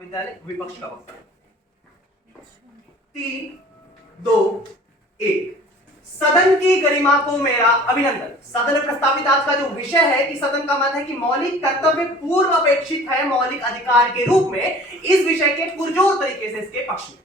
विद्यालय विपक्ष का वक्ता। 3, 2, 1। सदन की गरिमा को मेरा अभिनंदन। सदन में प्रस्तावित आज का जो विषय है कि सदन का मत है कि मौलिक कर्तव्य पूर्व अपेक्षित है मौलिक अधिकार के रूप में, इस विषय के पुरजोर तरीके से इसके पक्ष में।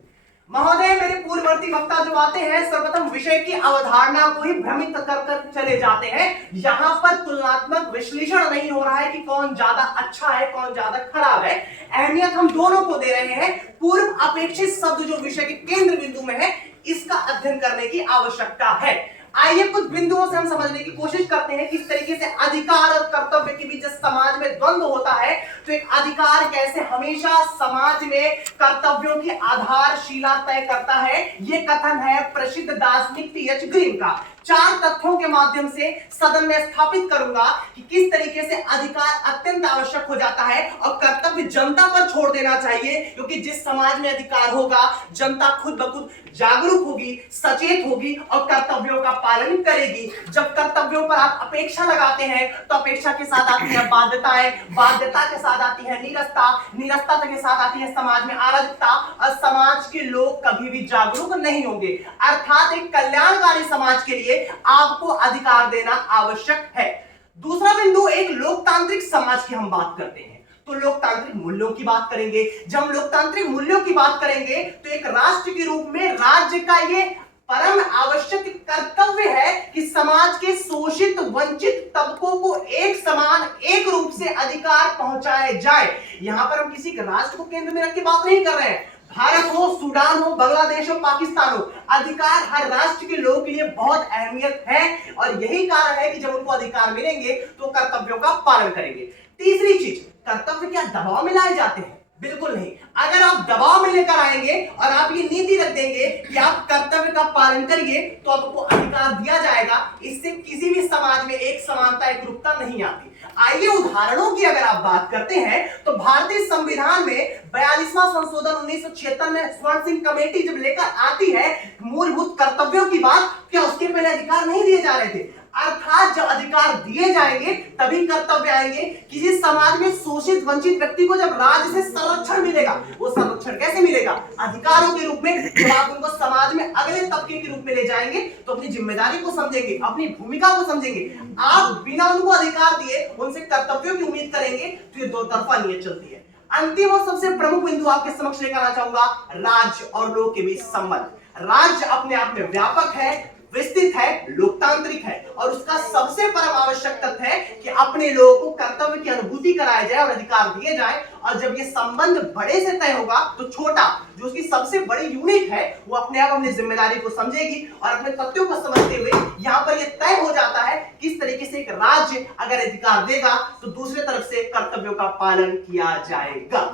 महोदय, मेरे पूर्ववर्ती वक्ता जो आते हैं सर्वप्रथम विषय की अवधारणा को ही भ्रमित कर चले जाते हैं। यहां पर तुलनात्मक विश्लेषण नहीं हो रहा है कि कौन ज्यादा अच्छा है कौन ज्यादा खराब है। अहमियत हम दोनों को दे रहे हैं। पूर्व अपेक्षित शब्द जो विषय के केंद्र बिंदु में है, इसका अध्ययन करने की आवश्यकता है। आइए कुछ बिंदुओं से हम समझने की कोशिश करते हैं किस तरीके से अधिकार और कर्तव्य के बीच समाज में द्वंद्व होता है, तो एक अधिकार कैसे हमेशा समाज में कर्तव्यों की आधारशिला तय करता है। यह कथन है प्रसिद्ध दार्शनिक टी.एच. ग्रीन का। 4 तथ्यों के माध्यम से सदन में स्थापित करूंगा कि किस तरीके से अधिकार अत्यंत आवश्यक हो जाता है और कर्तव्य जनता पर छोड़ देना चाहिए, क्योंकि जिस समाज में अधिकार होगा जनता खुद ब खुद जागरूक होगी, सचेत होगी और कर्तव्यों का पालन करेगी। जब कर्तव्यों पर आप अपेक्षा लगाते हैं तो अपेक्षा के साथ आती है बाध्यताएं, बाध्यता के साथ आती है नीरसता, नीरसता के साथ आती है समाज में अराजकता और समाज के लोग कभी भी जागरूक नहीं होंगे। अर्थात एक कल्याणकारी समाज के लिए आपको अधिकार देना आवश्यक है। दूसरा बिंदु, एक लोकतांत्रिक समाज की हम बात करते हैं तो लोकतांत्रिक मूल्यों की बात करेंगे। जब हम लोकतांत्रिक मूल्यों की बात करेंगे तो एक राष्ट्र के रूप में राज्य का ये परम आवश्यक कर्तव्य है कि समाज के शोषित वंचित तबकों को एक समान एक रूप से अधिकार पहुंचाए जाए। यहां पर हम किसी राष्ट्र को केंद्र में रख के बात नहीं कर रहे हैं। भारत हो, सूडान हो, बांग्लादेश हो, पाकिस्तान हो, अधिकार हर राष्ट्र के लोगों के लिए बहुत अहमियत है और यही कारण है कि जब उनको अधिकार मिलेंगे तो कर्तव्यों का पालन करेंगे। तीसरी चीज, कर्तव्य क्या दबाव में लाए जाते हैं? बिल्कुल नहीं। अगर आप दबाव में लेकर आएंगे और आप ये नीति रख देंगे कि आप कर्तव्य का पालन करिए तो आपको अधिकार दिया जाएगा, इससे किसी भी समाज में एक समानता एक रूपता नहीं आती। आइए उदाहरणों की अगर आप बात करते हैं तो भारतीय संविधान में 42वां संशोधन 1976 में स्वर्ण सिंह कमेटी जब लेकर आती है मूलभूत कर्तव्यों की बात, क्या उसके पहले अधिकार नहीं दिए जा रहे थे? अर्थात जब अधिकार दिए जाएंगे तभी कर्तव्य आएंगे। किसी समाज में शोषित वंचित व्यक्ति को जब राज्य से संरक्षण मिलेगा, वो संरक्षण कैसे मिलेगा? अधिकारों के रूप में। जब आप उनको समाज में अगले तबके के रूप में ले जाएंगे तो अपनी जिम्मेदारी को समझेंगे, अपनी भूमिका को समझेंगे। आप बिना उनको अधिकार दिए उनसे कर्तव्यों की उम्मीद करेंगे तो ये दो तरफा नीयत चलती है। अंतिम और सबसे प्रमुख बिंदु आपके समक्ष लेकर आना चाहूंगा, राज्य और लोग के बीच संबंध। राज्य अपने आप में व्यापक है, विस्तृत है, लोकतांत्रिक है और उसका सबसे परम आवश्यक तथ्य है कि अपने लोगों को कर्तव्य की अनुभूति कराया जाए और अधिकार दिए जाए। और जब ये संबंध बड़े से तय होगा तो छोटा जो उसकी सबसे बड़ी यूनिट है वो अपने आप अपनी जिम्मेदारी को समझेगी और अपने तथ्यों को समझते हुए यहां पर ये तय हो जाता है किस तरीके से एक राज्य अगर अधिकार देगा तो दूसरे तरफ से कर्तव्यों का पालन किया जाएगा।